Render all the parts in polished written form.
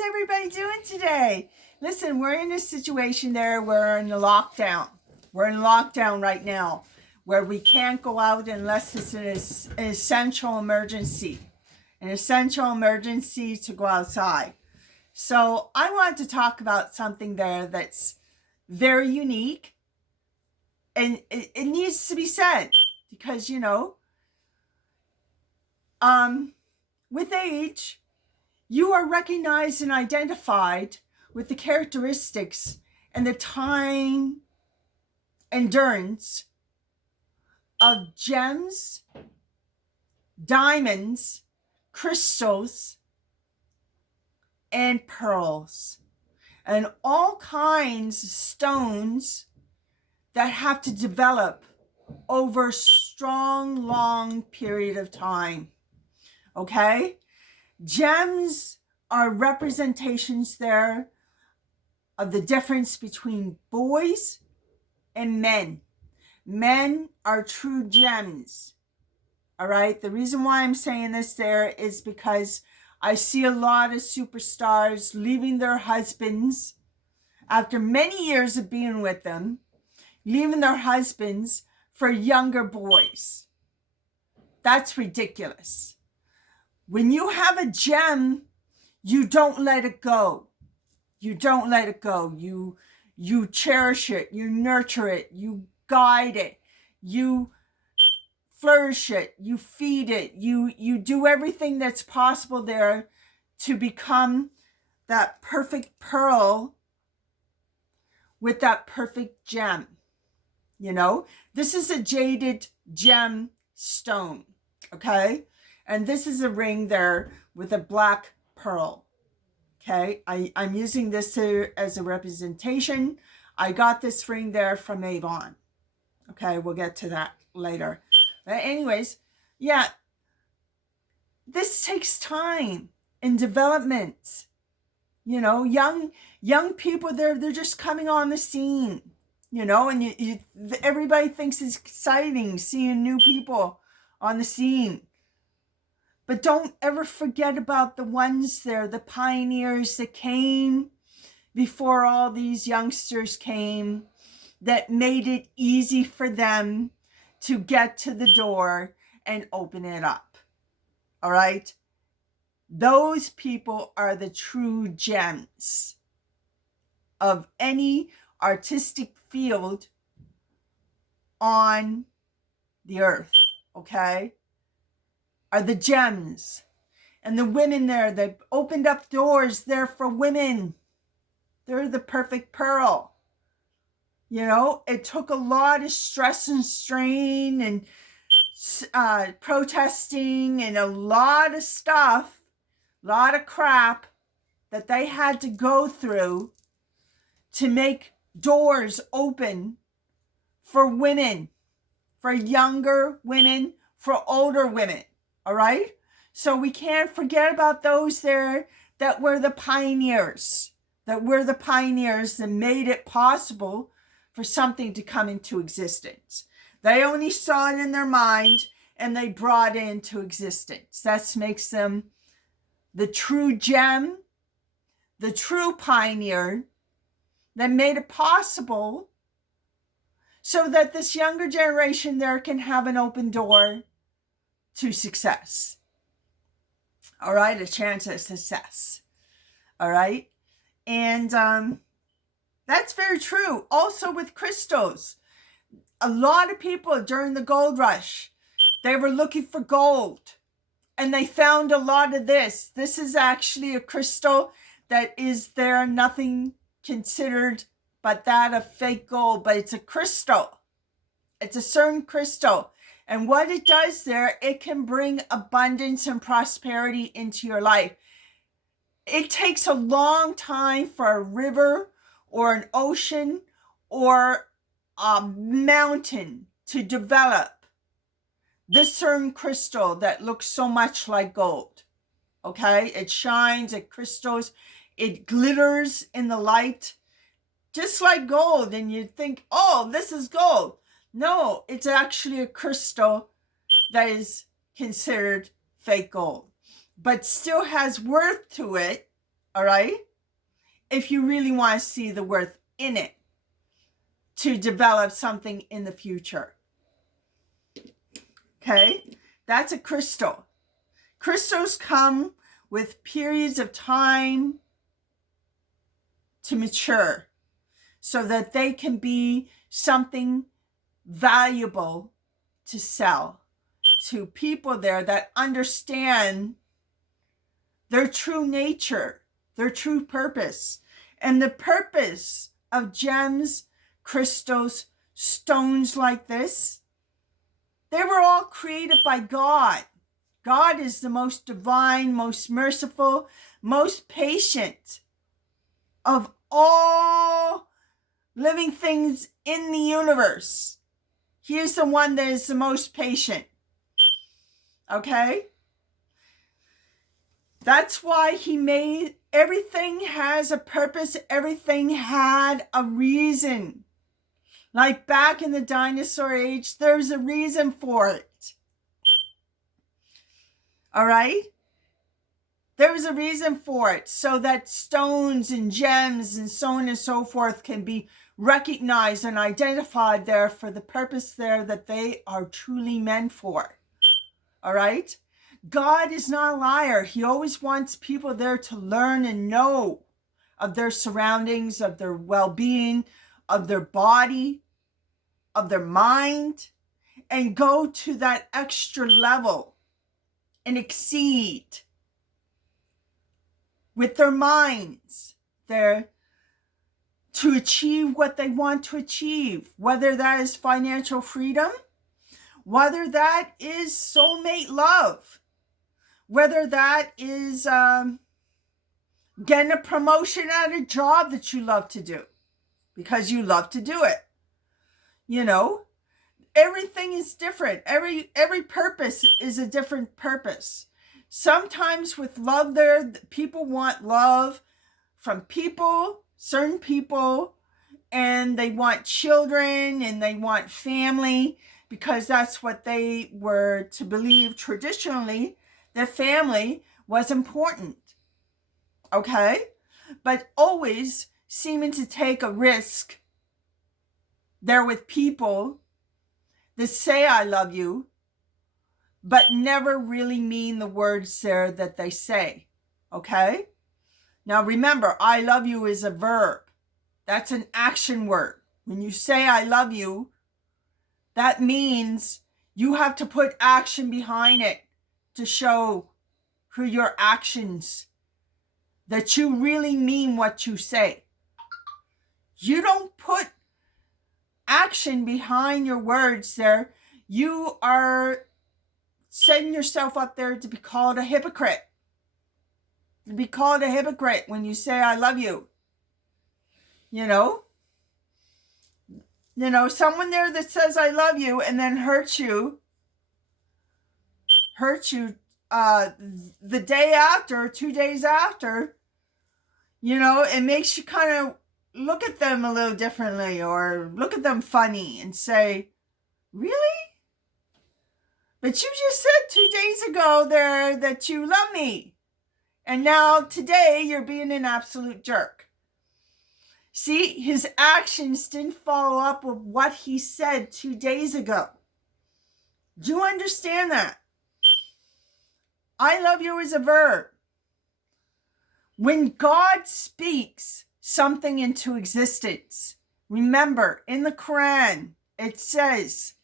How's everybody doing today? Listen, we're in a situation there. We're in a lockdown. We're in lockdown right now where we can't go out unless it's an essential emergency. An essential emergency to go outside. So I want to talk about something there that's very unique. And it needs to be said because, with age, you are recognized and identified with the characteristics and the time endurance of gems, diamonds, crystals, and pearls, and all kinds of stones that have to develop over a strong, long period of time. Okay? Gems are representations there of the difference between boys and men. Men are true gems. All right? The reason why I'm saying this there is because I see a lot of superstars leaving their husbands after many years of being with them, leaving their husbands for younger boys. That's ridiculous. When you have a gem, you don't let it go. You don't let it go. You cherish it. You nurture it. You guide it. You flourish it. You feed it. You do everything that's possible there to become that perfect pearl with that perfect gem. This is a jaded gem stone. Okay? And this is a ring there with a black pearl. Okay, I'm using this as a representation. I got this ring there from Avon. Okay, we'll get to that later. But anyways, yeah, this takes time in development. Young people, they're just coming on the scene. And everybody thinks it's exciting seeing new people on the scene. But don't ever forget about the ones there, the pioneers that came before all these youngsters came, that made it easy for them to get to the door and open it up. All right? Those people are the true gems of any artistic field on the earth. Okay? Are the gems. And the women there that opened up doors there for women. They're the perfect pearl. It took a lot of stress and strain and protesting and a lot of stuff, a lot of crap that they had to go through to make doors open for women, for younger women, for older women. All right? So we can't forget about those there that were the pioneers, that made it possible for something to come into existence. They only saw it in their mind and they brought it into existence. That makes them the true gem, the true pioneer that made it possible so that this younger generation there can have an open door to success. All right, a chance at success. All right, and that's very true. Also with crystals, a lot of people during the gold rush, they were looking for gold, and they found a lot of this. This is actually a crystal that is there, nothing considered but that of fake gold, but it's a crystal. It's a certain crystal. And what it does there, it can bring abundance and prosperity into your life. It takes a long time for a river or an ocean or a mountain to develop this certain crystal that looks so much like gold. Okay? It shines, it crystals, it glitters in the light, just like gold. And you think, oh, this is gold. No, it's actually a crystal that is considered fake gold, but still has worth to it all right? If you really want to see the worth in it to develop something in the future. Okay? That's a crystal. Crystals come with periods of time to mature so that they can be something valuable to sell to people there that understand their true nature, their true purpose. And the purpose of gems, crystals, stones like this, they were all created by God. God is the most divine, most merciful, most patient of all living things in the universe. He is the one that is the most patient. Okay? That's why he made everything has a purpose. Everything had a reason. Like back in the dinosaur age, there's a reason for it. All right? There was a reason for it so that stones and gems and so on and so forth can be recognized and identified there for the purpose there that they are truly meant for. All right? God is not a liar. He always wants people there to learn and know of their surroundings, of their well-being, of their body, of their mind, and go to that extra level and exceed with their minds there to achieve what they want to achieve, whether that is financial freedom, whether that is soulmate love, whether that is getting a promotion at a job that you love to do because you love to do it. You know, everything is different. Every purpose is a different purpose. Sometimes with love there, people want love from people, certain people, and they want children and they want family because that's what they were to believe traditionally, that family was important. Okay? But always seeming to take a risk there with people that say I love you, but never really mean the words there that they say. Okay? Now remember, I love you is a verb. That's an action word. When you say I love you, that means you have to put action behind it to show through your actions that you really mean what you say. You don't put action behind your words there. You are setting yourself up there to be called a hypocrite. To be called a hypocrite when you say I love you. You know, someone there that says I love you and then hurts you the day after, 2 days after, it makes you kind of look at them a little differently or look at them funny and say, really? But you just said 2 days ago there that you love me. And now today you're being an absolute jerk. See, his actions didn't follow up with what he said 2 days ago. Do you understand that? I love you is a verb. When God speaks something into existence, remember in the Quran, it says,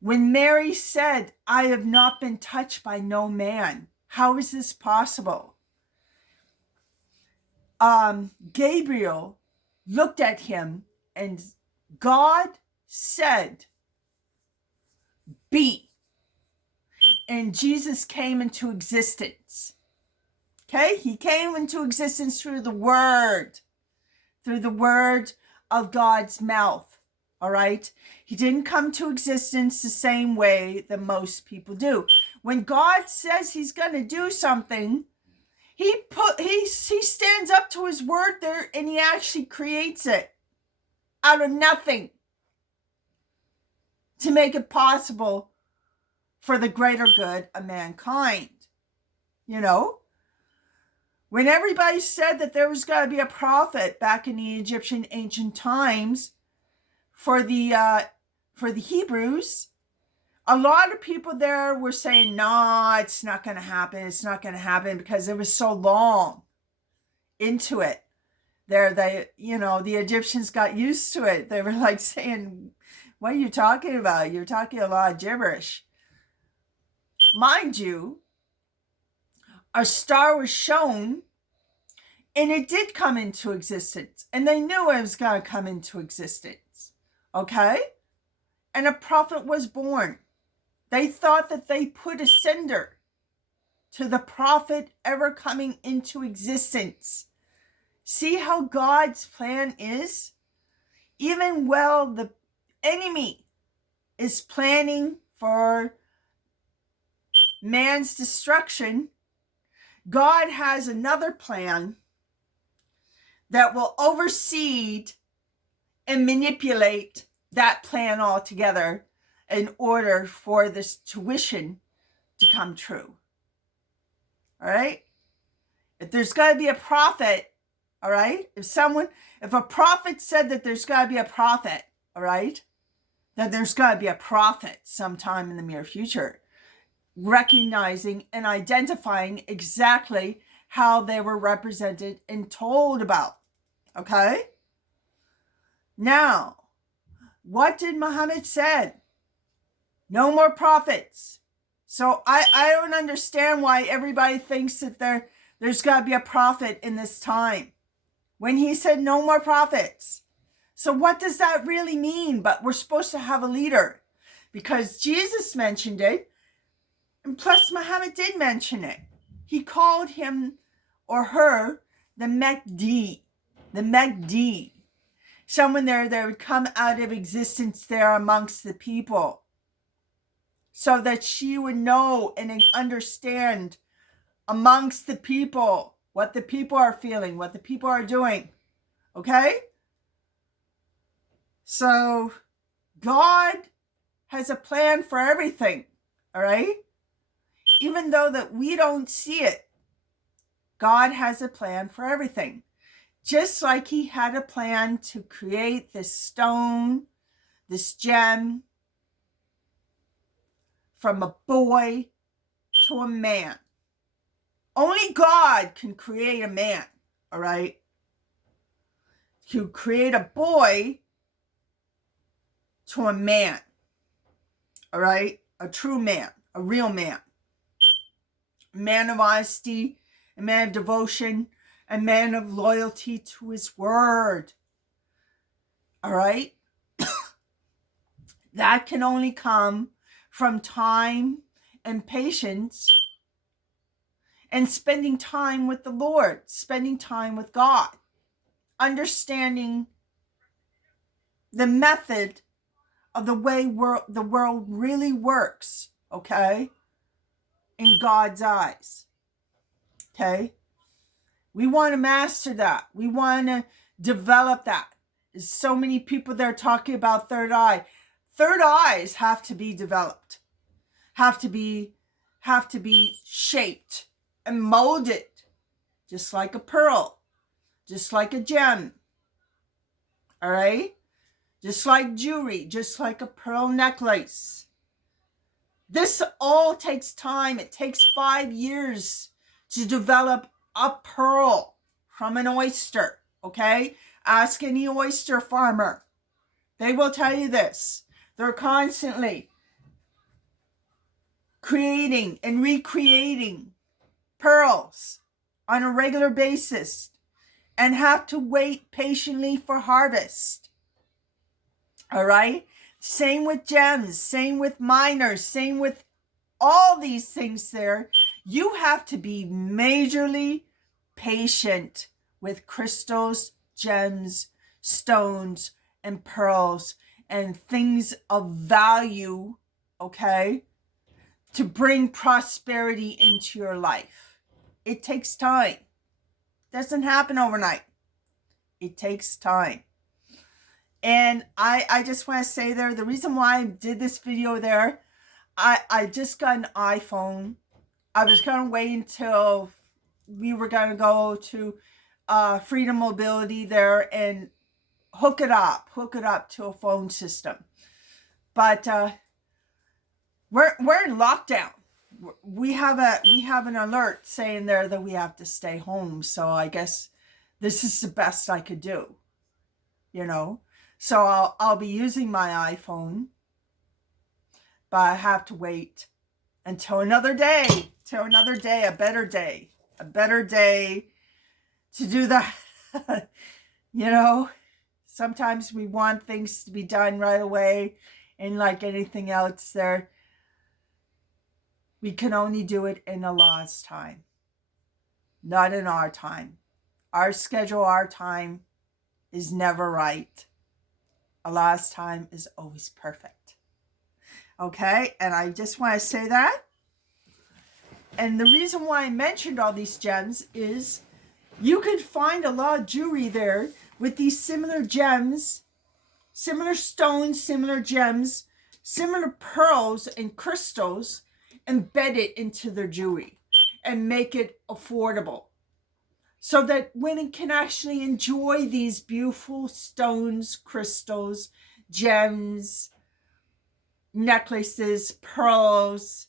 when Mary said, I have not been touched by no man, how is this possible? Gabriel looked at him and God said, be. And Jesus came into existence. Okay? He came into existence through the word of God's mouth. All right? He didn't come to existence the same way that most people do. When God says he's going to do something, he stands up to his word there and he actually creates it out of nothing to make it possible for the greater good of mankind. When everybody said that there was going to be a prophet back in the Egyptian ancient times for the Hebrews, a lot of people there were saying, no, it's not going to happen. It's not going to happen, because it was so long into it. The Egyptians got used to it. They were like saying, what are you talking about? You're talking a lot of gibberish. Mind you, a star was shown, and it did come into existence. And they knew it was going to come into existence. Okay? And a prophet was born. They thought that they put a cinder to the prophet ever coming into existence. See how God's plan is? Even while the enemy is planning for man's destruction, God has another plan that will oversee and manipulate that plan altogether in order for this tuition to come true. All right? If there's got to be a prophet, all right? If a prophet said that there's got to be a prophet, all right? Then there's got to be a prophet sometime in the near future, recognizing and identifying exactly how they were represented and told about. Okay? Now, what did Muhammad said? No more prophets. So I don't understand why everybody thinks that there's got to be a prophet in this time, when he said no more prophets. So what does that really mean? But we're supposed to have a leader, because Jesus mentioned it, and plus Muhammad did mention it. He called him or her the Mahdi, someone there that would come out of existence there amongst the people, so that she would know and understand amongst the people what the people are feeling, what the people are doing. Okay? So God has a plan for everything. All right? Even though that we don't see it, God has a plan for everything. Just like he had a plan to create this stone, this gem, from a boy to a man. Only God can create a man, all right? To create a boy to a man, all right? A true man, a real man. A man of honesty, a man of devotion, a man of loyalty to his word, all right? That can only come from time and patience and spending time with the Lord, spending time with God, understanding the method of the way the world really works, okay, in God's eyes, okay? We want to master that. We want to develop that. There's so many people that are talking about third eye. Third eyes have to be developed, have to be shaped and molded, just like a pearl, just like a gem, all right? Just like jewelry, just like a pearl necklace. This all takes time. It takes 5 years to develop a pearl from an oyster, okay? Ask any oyster farmer. They will tell you this. They're constantly creating and recreating pearls on a regular basis and have to wait patiently for harvest. All right? Same with gems, same with miners, same with all these things there. You have to be majorly patient with crystals, gems, stones, and pearls, and things of value, okay, to bring prosperity into your life. It takes time. It doesn't happen overnight. It takes time. And I just want to say there, the reason why I did this video there, I just got an iPhone. I was going to wait until we were going to go to Freedom Mobility there and hook it up to a phone system. But we're in lockdown. We have an alert saying there that we have to stay home. So I guess this is the best I could do, you know. So I'll be using my iPhone, but I have to wait until another day, a better day to do that. You know, sometimes we want things to be done right away, and like anything else there, we can only do it in Allah's time, not in our time. Our schedule, our time is never right. Allah's time is always perfect. Okay, and I just want to say that. And the reason why I mentioned all these gems is you could find a lot of jewelry there with these similar gems, similar stones, similar gems, similar pearls and crystals embedded into their jewelry and make it affordable so that women can actually enjoy these beautiful stones, crystals, gems, necklaces, pearls,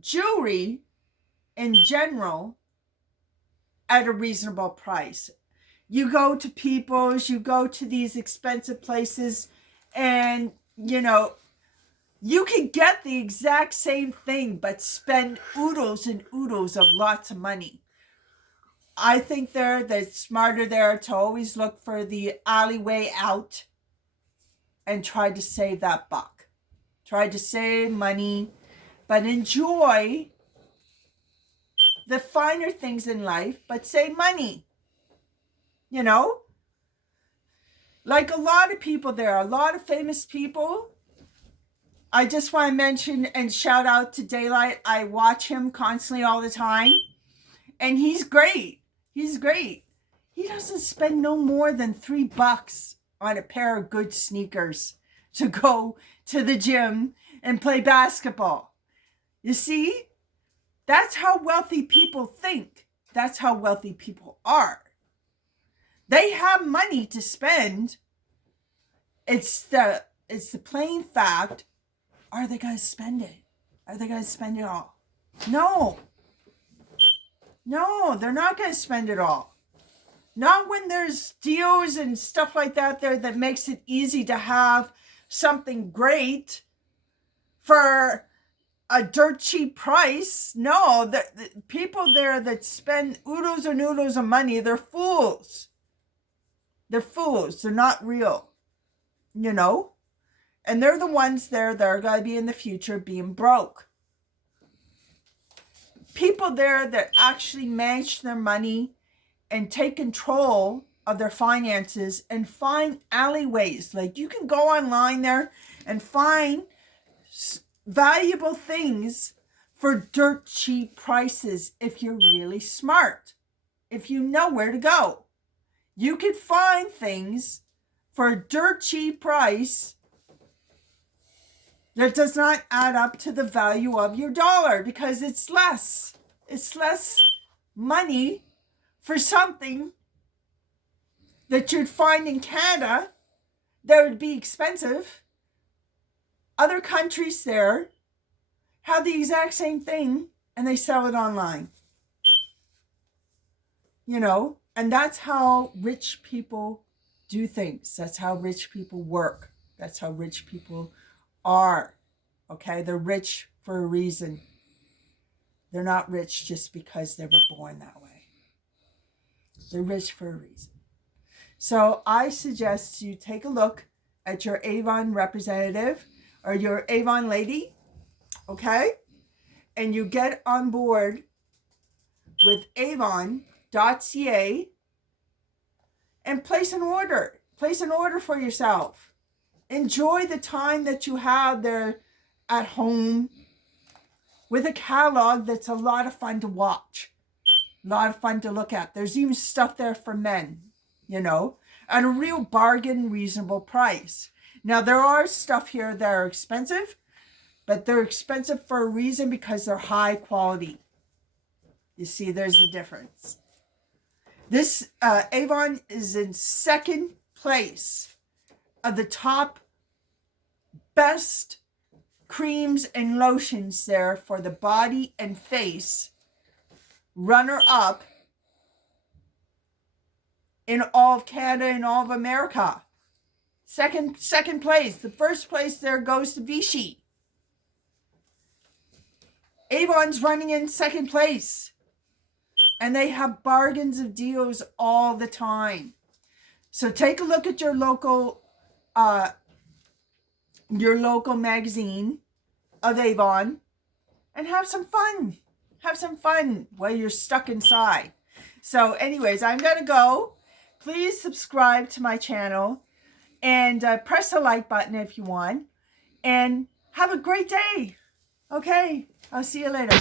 jewelry in general at a reasonable price. You go to People's, you go to these expensive places, and you know, you can get the exact same thing but spend oodles and oodles of lots of money. I think that's smarter there to always look for the alleyway out and try to save that buck. Try to save money, but enjoy the finer things in life, but save money. You know? Like a lot of people there, a lot of famous people. I just want to mention and shout out to Daylight. I watch him constantly all the time. And he's great. He's great. He doesn't spend no more than $3 on a pair of good sneakers to go to the gym and play basketball. You see? That's how wealthy people think. That's how wealthy people are. They have money to spend. It's the plain fact. Are they going to spend it? Are they going to spend it all? No. No, they're not going to spend it all. Not when there's deals and stuff like that there that makes it easy to have something great for a dirt cheap price. No, the people there that spend oodles and oodles of money, they're fools. They're fools. They're not real. You know? And they're the ones there that are going to be in the future being broke. People there that actually manage their money and take control of their finances and find alleyways. Like you can go online there and find valuable things for dirt cheap prices if you're really smart. If you know where to go. You could find things for a dirt cheap price that does not add up to the value of your dollar because it's less. It's less money for something that you'd find in Canada that would be expensive. Other countries there have the exact same thing and they sell it online. You know, and that's how rich people do things. That's how rich people work. That's how rich people are. Okay, they're rich for a reason. They're not rich just because they were born that way. They're rich for a reason. So I suggest you take a look at your Avon representative or your Avon lady, okay? And you get on board with avon.ca and place an order. Place an order for yourself. Enjoy the time that you have there at home with a catalog that's a lot of fun to watch. A lot of fun to look at. There's even stuff there for men, you know, at a real bargain, reasonable price. Now, there are stuff here that are expensive, but they're expensive for a reason because they're high quality. You see, there's the difference. This Avon is in second place of the top best creams and lotions there for the body and face. Runner up in all of Canada and all of America. Second place. The first place there goes to Vichy. Avon's running in second place. And they have bargains of deals all the time. So take a look at your local magazine of Avon and have some fun. Have some fun while you're stuck inside. So anyways, I'm going to go. Please subscribe to my channel and press the like button if you want. And have a great day. Okay, I'll see you later.